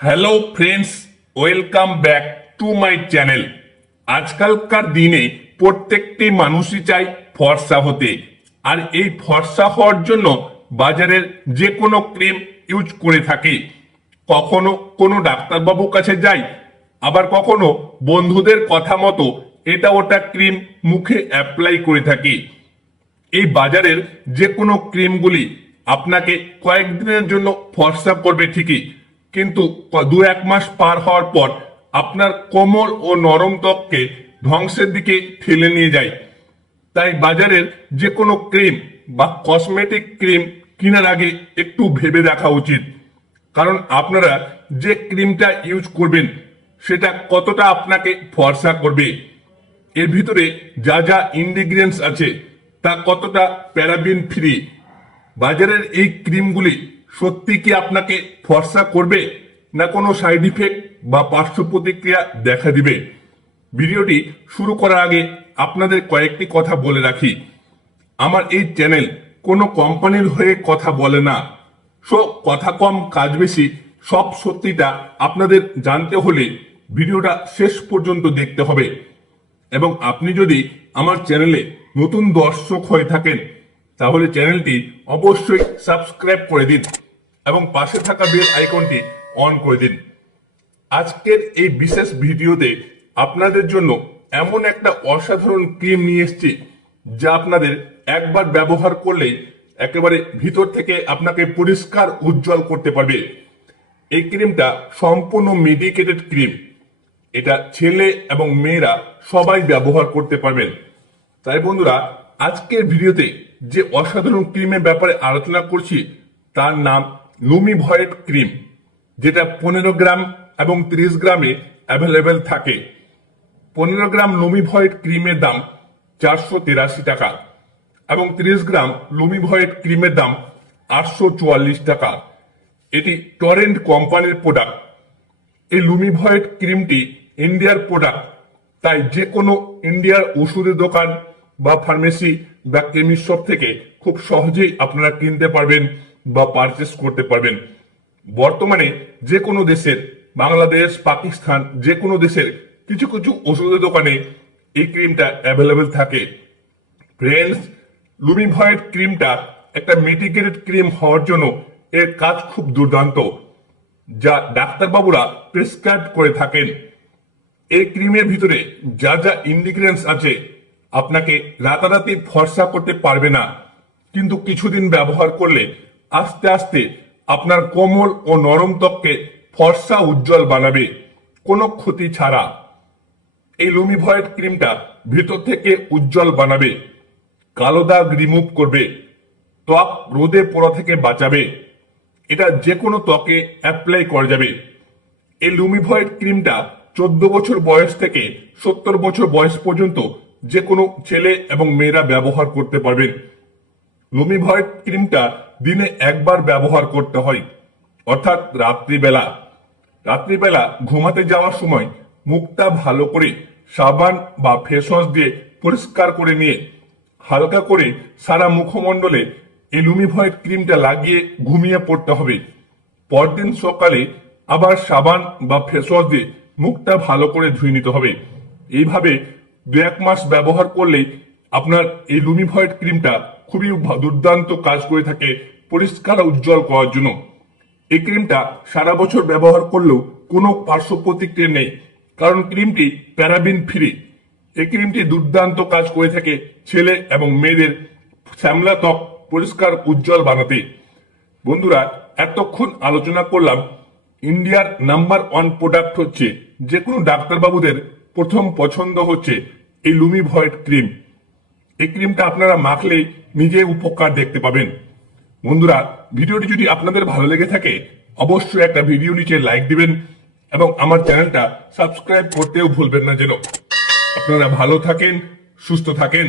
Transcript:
Hello friends, welcome back to my channel. আজকালকার দিনে প্রত্যেকটি মানুষই চায় ফর্সা হতে, আর এই ফর্সা হওয়ার জন্য বাজারের যে কোনো ক্রিম ইউজ করে থাকে। কখনো কোনো ডাক্তারবাবুর কাছে যাই, আবার কখনো বন্ধুদের কথা মতো এটা ওটা ক্রিম মুখে অ্যাপ্লাই করে থাকি। এই বাজারের যে কোনো ক্রিমগুলি আপনাকে কয়েকদিনের জন্য ফর্সা করবে ঠিকই, কিন্তু 2-1 মাস পার হওয়ার পর আপনার কোমল ও নরম ত্বককে ধ্বংসের দিকে ঠেলে নিয়ে যায়। তাই বাজারের যে কোনো ক্রিম বা কসমেটিক ক্রিম কেনার আগে একটু ভেবে দেখা উচিত, কারণ আপনারা যে ক্রিমটা ইউজ করবেন সেটা কতটা আপনাকে ফর্সা করবে, এর ভিতরে যা যা ইনগ্রিডিয়েন্টস আছে তা কতটা প্যারাবিন ফ্রি। বাজারের এই ক্রিমগুলি সত্যি কি আপনাকে ফর্সা করবে, না কোনো সাইড ইফেক্ট বা পার্শ্ব প্রতিক্রিয়া দেখা দিবে? ভিডিওটি শুরু করার আগে আপনাদের কয়েকটি কথা বলে রাখি। আমার এই চ্যানেল কোনো কোম্পানির হয়ে কথা বলে না। সো কথা কম কাজ বেশি, সব সত্যিটা আপনাদের জানতে হলে ভিডিওটা শেষ পর্যন্ত দেখতে হবে। এবং আপনি যদি আমার চ্যানেলে নতুন দর্শক হয়ে থাকেন তাহলে চ্যানেলটি অবশ্যই সাবস্ক্রাইব করে দিন এবং পাশে থাকা বেল আইকনটি অন করে দিন। আজকের এই বিশেষ ভিডিওতে আপনাদের জন্য এমন একটা অসাধারণ ক্রিম নিয়ে এসেছি যা আপনাদের একবার ব্যবহার করলেই একেবারে ভিতর থেকে আপনাকে পরিষ্কার উজ্জ্বল করতে পারবে। এই ক্রিমটা সম্পূর্ণ মেডিকেটেড ক্রিম। এটা ছেলে এবং মেয়েরা সবাই ব্যবহার করতে পারবেন। তাই বন্ধুরা, আজকের ভিডিওতে যে অসাধারণ ক্রিমের ব্যাপারে আলোচনা করছি তার নাম লুমিভয়েড ক্রিম, যেটা 15 গ্রাম এবং 30 গ্রামে অ্যাভেলেবেল থাকে। 15 গ্রাম লুমিভয়েড ক্রিমের দাম 483 টাকা এবং 30 গ্রাম লুমিভয়েড ক্রিমের দাম 844 টাকা। এটি টরেন্ট কোম্পানির প্রোডাক্ট। এই লুমিভয়েড ক্রিমটি ইন্ডিয়ার প্রোডাক্ট, তাই যে কোনো ইন্ডিয়ার ওষুধের দোকান বা ফার্মেসি বা কেমিস্ট শপ থেকে খুব সহজেই আপনারা কিনতে পারবেন বা পারচেস করতে পারবেন। বর্তমানে যে কোনো দেশের, বাংলাদেশ, পাকিস্তান, যে কোনো দেশের কিছু কিছু ওষুধের দোকানে এই ক্রিমটা অ্যাভেলেবেল থাকে। ফ্রেন্ডস, লুমিভয়েড ক্রিমটা একটা মেডিকেটেড ক্রিম হওয়ার জন্য এর কাজ খুব দুর্দান্ত, যা ডাক্তারবাবুরা প্রেসক্রাইব করে থাকেন। এই ক্রিমের ভিতরে যা যা ইনগ্রিডিয়েন্টস আছে আপনাকে রাতারাতি ফর্সা করতে পারবে না, কিন্তু কিছুদিন ব্যবহার করলে আস্তে আস্তে আপনার কোমল ও নরম ত্বককে ফর্সা উজ্জ্বল বানাবে, কোনো ক্ষতি ছাড়া। এই লুমিভয়েড ক্রিমটা ভিতর থেকে উজ্জ্বল বানাবে, কালো দাগ রিমুভ করবে, ত্বক রোদে পোড়া থেকে বাঁচাবে। এটা যে কোনো ত্বকে অ্যাপ্লাই করা যাবে। এই লুমিভয়েড ক্রিমটা 14 বছর বয়স থেকে 70 বছর বয়স পর্যন্ত যে কোনো ছেলে এবং মেয়েরা ব্যবহার করতে পারবেন। লুমিভয়েড ক্রিমটা দিনে একবার ব্যবহার করতে হয়, অর্থাৎ রাত্রিবেলা। রাত্রিবেলা ঘুমাতে যাওয়ার সময় মুখটা ভালো করে সাবান বা ফেস ওয়াশ দিয়ে পরিষ্কার করে নিয়ে হালকা করে সারা মুখমণ্ডলে এই লুমিভয়েড ক্রিমটা লাগিয়ে ঘুমিয়ে পড়তে হবে। পরদিন সকালে আবার সাবান বা ফেস ওয়াশ দিয়ে মুখটা ভালো করে ধুয়ে নিতে হবে। এইভাবে 2-1 মাস ব্যবহার করলেই আপনার এই লুমিভয়েড ক্রিমটা খুবই দুর্দান্ত কাজ করে থাকে পরিষ্কার উজ্জ্বল করার জন্য। এই ক্রিমটা সারা বছর ব্যবহার করলেও কোনো পার্শ্ব প্রতিক্রিয়া নেই, কারণ ক্রিমটি প্যারাবিন ফ্রি। এই ক্রিমটি দুর্দান্ত কাজ করে থাকে ছেলে এবং মেয়েদের শ্যামলা ত্বক পরিষ্কার উজ্জ্বল বানাতে। বন্ধুরা, এতক্ষণ আলোচনা করলাম ইন্ডিয়ার নাম্বার 1 প্রোডাক্ট হচ্ছে, যে কোনো ডাক্তারবাবুদের প্রথম পছন্দ হচ্ছে এই লুমিভয়েড ক্রিম। এই ক্রিমটা আপনারা মাখলেই নিজে উপকার দেখতে পাবেন। বন্ধুরা, ভিডিওটি যদি আপনাদের ভালো লেগে থাকে অবশ্যই একটা ভিডিও নিচে লাইক দিবেন এবং আমার চ্যানেলটা সাবস্ক্রাইব করতেও ভুলবেন না যেন। আপনারা ভালো থাকেন, সুস্থ থাকেন।